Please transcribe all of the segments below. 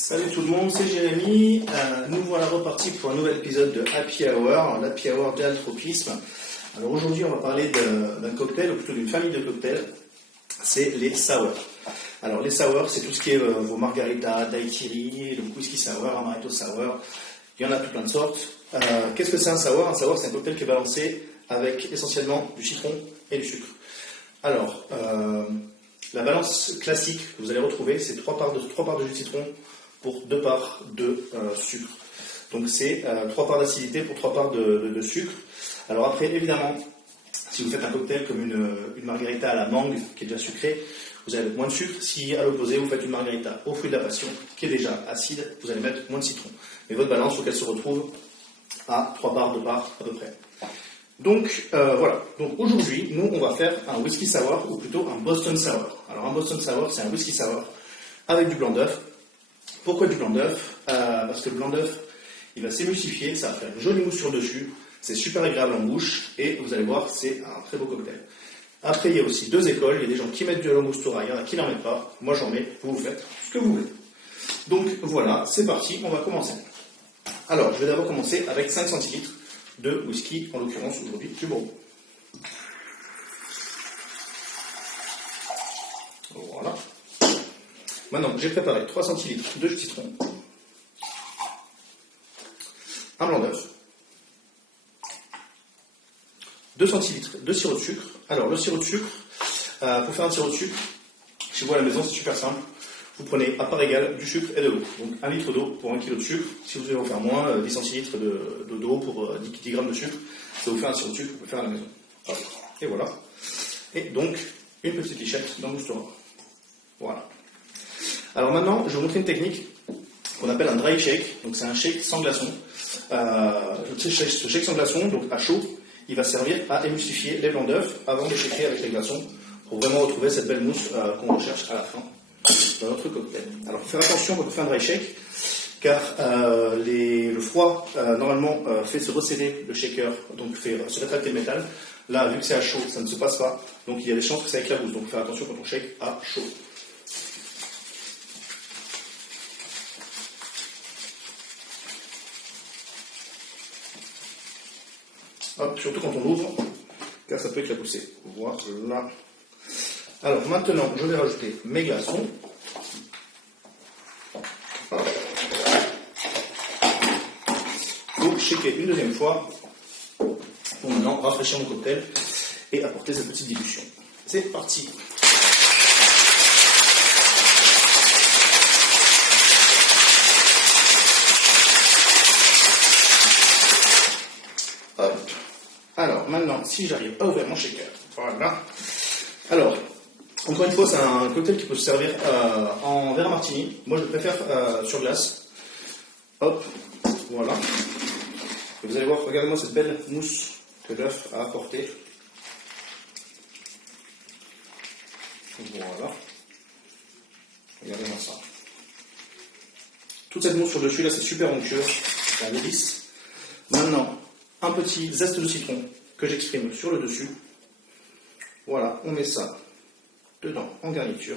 Salut tout le monde, c'est Jérémy. Nous voilà repartis pour un nouvel épisode de Happy Hour, l'Happy Hour de l'altropisme. Alors aujourd'hui, on va parler d'un cocktail, ou plutôt d'une famille de cocktails. C'est les sours. Alors les sours, c'est tout ce qui est vos margaritas, daiquiri, le whisky sour, amaretto sour. Il y en a tout plein de sortes. Qu'est-ce que c'est un sour? Un sour, c'est un cocktail qui est balancé avec essentiellement du citron et du sucre. Alors, la balance classique que vous allez retrouver, c'est 3 parts de jus de citron pour 2 parts de sucre. Donc c'est 3 parts d'acidité pour 3 parts de sucre. Alors après, évidemment, si vous faites un cocktail comme une margarita à la mangue, qui est déjà sucrée, vous allez mettre moins de sucre. Si à l'opposé, vous faites une margarita au fruit de la passion, qui est déjà acide, vous allez mettre moins de citron. Mais votre balance, il faut qu'elle se retrouve à 3 parts, 2 parts à peu près. Donc voilà, donc aujourd'hui, nous on va faire un whisky sour, ou plutôt un Boston sour. Alors un Boston sour, c'est un whisky sour avec du blanc d'œuf. Pourquoi du blanc d'œuf? Parce que le blanc d'œuf, il va s'émulsifier, ça va faire une jolie mousse sur dessus, c'est super agréable en bouche, et vous allez voir, c'est un très beau cocktail. Après, il y a aussi 2 écoles, il y a des gens qui mettent du Angostura, il y en a qui n'en mettent pas, moi j'en mets, vous faites ce que vous voulez. Donc voilà, c'est parti, on va commencer. Alors, je vais d'abord commencer avec 5 centilitres de whisky, en l'occurrence aujourd'hui du Bourbon. Voilà. Maintenant, j'ai préparé 3 centilitres de jus de citron, un blanc d'œuf, 2 centilitres de sirop de sucre. Alors, le sirop de sucre, pour faire un sirop de sucre, chez vous à la maison, c'est super simple. Vous prenez à part égale du sucre et de l'eau. Donc 1 litre d'eau pour 1 kg de sucre. Si vous voulez en faire moins, 10 centilitres d'eau pour 10 grammes de sucre. Ça vous fait un sirop de sucre que vous pouvez faire à la maison. Et voilà. Et donc, une petite lichette d'Angostura. Voilà. Alors maintenant, je vais vous montrer une technique qu'on appelle un dry shake. Donc c'est un shake sans glaçon. Ce shake sans glaçon, donc à chaud, il va servir à émulsifier les blancs d'œufs avant de shaker avec les glaçons pour vraiment retrouver cette belle mousse qu'on recherche à la fin dans notre cocktail. Alors, faire attention quand on fait un dry shake, car le froid, normalement, fait se resserrer le shaker, donc fait se rétracter le métal. Là, vu que c'est à chaud, ça ne se passe pas, donc il y a des chances que ça éclabousse. Donc, faire attention quand on shake à chaud. Hop, surtout quand on l'ouvre, car ça peut éclabousser. Voilà. Alors, maintenant, je vais rajouter mes glaçons. Pour shaker une deuxième fois, pour maintenant rafraîchir mon cocktail et apporter cette petite dilution. C'est parti. Hop. Alors maintenant, si j'arrive à ouvrir mon shaker, voilà. Alors, encore une fois, c'est un cocktail qui peut se servir en verre martini. Moi, je préfère sur glace. Hop, voilà. Et vous allez voir, regardez-moi cette belle mousse que l'œuf a apportée. Voilà. Regardez-moi ça. Toute cette mousse sur dessus, là, c'est super onctueux. C'est un délice. Maintenant, un petit zeste de citron que j'exprime sur le dessus. Voilà, on met ça dedans en garniture.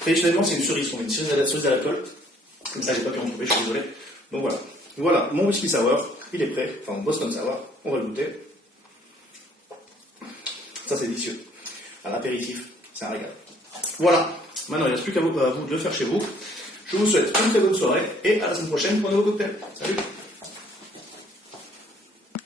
Traditionnellement, c'est une cerise. On met une cerise à l'alcool. Comme ça, j'ai pas pu en trouver, je suis désolé. Donc voilà. Voilà, mon whisky sour, il est prêt. Enfin, mon Boston sour, on va le goûter. Ça, c'est délicieux. À l'apéritif, c'est un régal. Voilà. Maintenant, il ne reste plus qu'à vous de le faire chez vous. Je vous souhaite une très bonne soirée et à la semaine prochaine pour un nouveau cocktail. Salut!